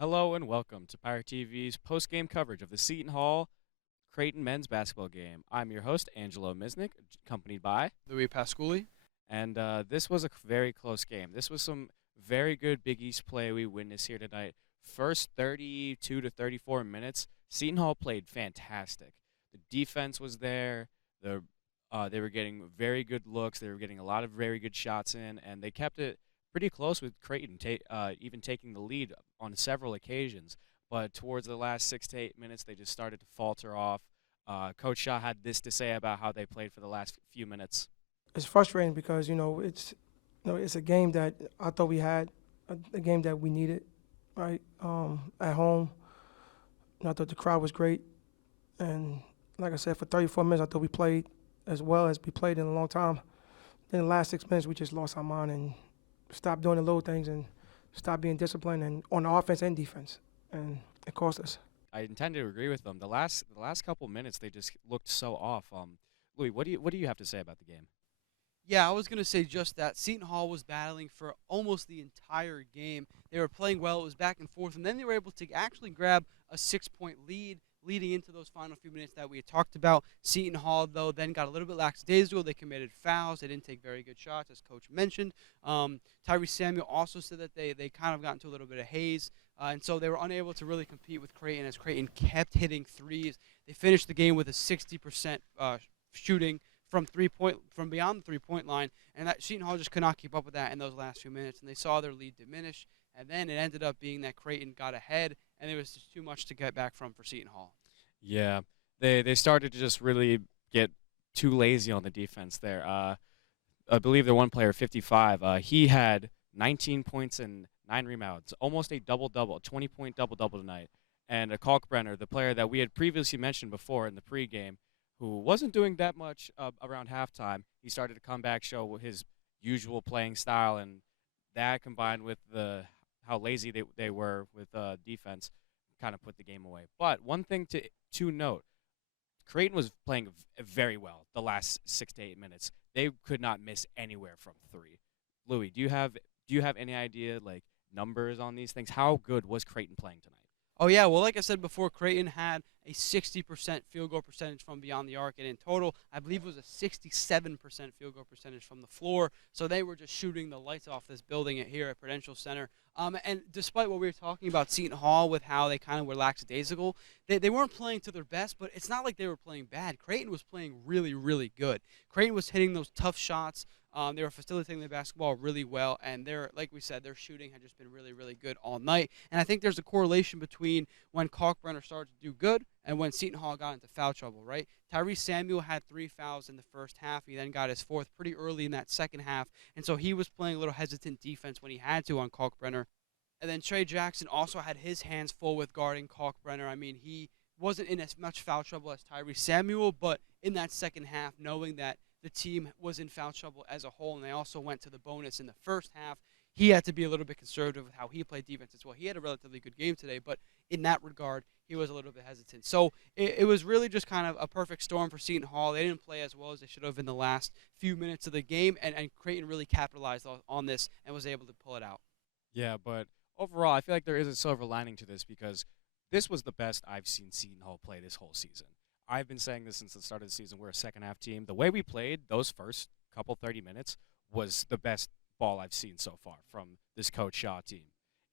Hello and welcome to Pirate TV's post-game coverage of the Seton Hall Creighton men's basketball game. I'm your host, Angelo Misnik, accompanied by, Louie Pasculli. and this was a very close game. This was some very good Big East play we witnessed here tonight. First 32 to 34 minutes, Seton Hall played fantastic. The defense was there. They were getting very good looks. They were getting a lot of very good shots in, and they kept it pretty close with Creighton, even taking the lead on several occasions. But towards the last 6 to 8 minutes, they just started to falter off. Coach Shaw had this to say about how they played for the last few minutes. It's frustrating because it's a game that I thought we had, a game that we needed, right? At home, I thought the crowd was great, and like I said, for 34 minutes, I thought we played as well as we played in a long time. Then the last 6 minutes, we just lost our mind and stopped doing the little things and stopped being disciplined and on the offense and defense, and it cost us. I intend to agree with them. The last couple minutes, they just looked so off. Louis, what do you have to say about the game? Yeah, I was going to say just that. Seton Hall was battling for almost the entire game. They were playing well. It was back and forth. And then they were able to actually grab a 6-point lead leading into those final few minutes that we had talked about. Seton Hall, though, then got a little bit lackadaisical. They committed fouls. They didn't take very good shots, as Coach mentioned. Tyrese Samuel also said that they kind of got into a little bit of haze. And so they were unable to really compete with Creighton as Creighton kept hitting threes. They finished the game with a 60% shooting from beyond the three-point line, and that Seton Hall just could not keep up with that in those last few minutes, and they saw their lead diminish. And then it ended up being that Creighton got ahead, and it was just too much to get back from for Seton Hall. Yeah, they started to just really get too lazy on the defense there. I believe their one player, 55, he had 19 points and 9 rebounds, almost a double-double, 20-point double-double tonight. And Kalkbrenner, the player that we had previously mentioned before in the pregame, who wasn't doing that much around halftime, he started to come back, show his usual playing style, and that combined with how lazy they were with defense kind of put the game away. But one thing to note, Creighton was playing very well the last 6 to 8 minutes. They could not miss anywhere from three. Louis, do you have any idea, like, numbers on these things? How good was Creighton playing tonight? Oh, yeah, well, like I said before, Creighton had a 60% field goal percentage from beyond the arc, and in total, I believe it was a 67% field goal percentage from the floor. So they were just shooting the lights off this building here at Prudential Center. And despite what we were talking about Seton Hall with how they kind of were lackadaisical, they weren't playing to their best, but it's not like they were playing bad. Creighton was playing really, really good. Creighton was hitting those tough shots. They were facilitating the basketball really well, and like we said, their shooting had just been really, really good all night. And I think there's a correlation between when Kalkbrenner started to do good and when Seton Hall got into foul trouble, right? Tyrese Samuel had 3 fouls in the first half. He then got his 4th pretty early in that second half, and so he was playing a little hesitant defense when he had to on Kalkbrenner. And then Trey Jackson also had his hands full with guarding Kalkbrenner. I mean, he wasn't in as much foul trouble as Tyrese Samuel, but in that second half, knowing that the team was in foul trouble as a whole, and they also went to the bonus in the first half, he had to be a little bit conservative with how he played defense as well. He had a relatively good game today, but in that regard, he was a little bit hesitant. So it was really just kind of a perfect storm for Seton Hall. They didn't play as well as they should have in the last few minutes of the game, and Creighton really capitalized on this and was able to pull it out. Yeah, but overall, I feel like there is a silver lining to this because this was the best I've seen Seton Hall play this whole season. I've been saying this since the start of the season. We're a second-half team. The way we played those first couple 30 minutes was the best ball I've seen so far from this Coach Shaw team.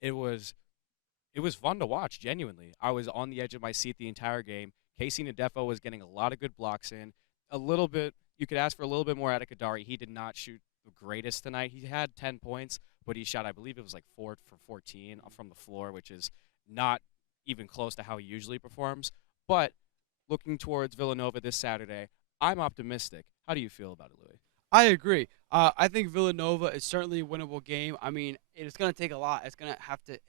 It was fun to watch, genuinely. I was on the edge of my seat the entire game. Casey Nadefo was getting a lot of good blocks in. A little bit, you could ask for a little bit more out of Kadari. He did not shoot the greatest tonight. He had 10 points, but he shot, I believe it was like 4 for 14 from the floor, which is not even close to how he usually performs. But looking towards Villanova this Saturday, I'm optimistic. How do you feel about it, Louis? I agree. I think Villanova is certainly a winnable game. I mean, it's going to take a lot.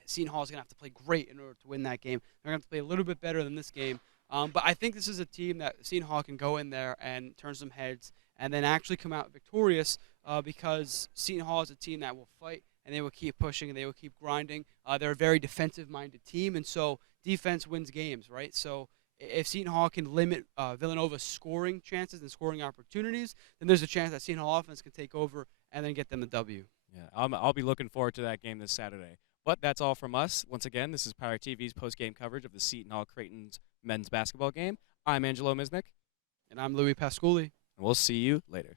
Seton Hall is going to have to play great in order to win that game. They're going to have to play a little bit better than this game. But I think this is a team that Seton Hall can go in there and turn some heads and then actually come out victorious because Seton Hall is a team that will fight and they will keep pushing and they will keep grinding. They're a very defensive-minded team, and so defense wins games, right? So if Seton Hall can limit Villanova's scoring chances and scoring opportunities, then there's a chance that Seton Hall offense can take over and then get them the W. Yeah, I'll be looking forward to that game this Saturday. But that's all from us. Once again, this is Power TV's post-game coverage of the Seton Hall Creighton's men's basketball game. I'm Angelo Misnik, And I'm Louie Pasculli. and we'll see you later.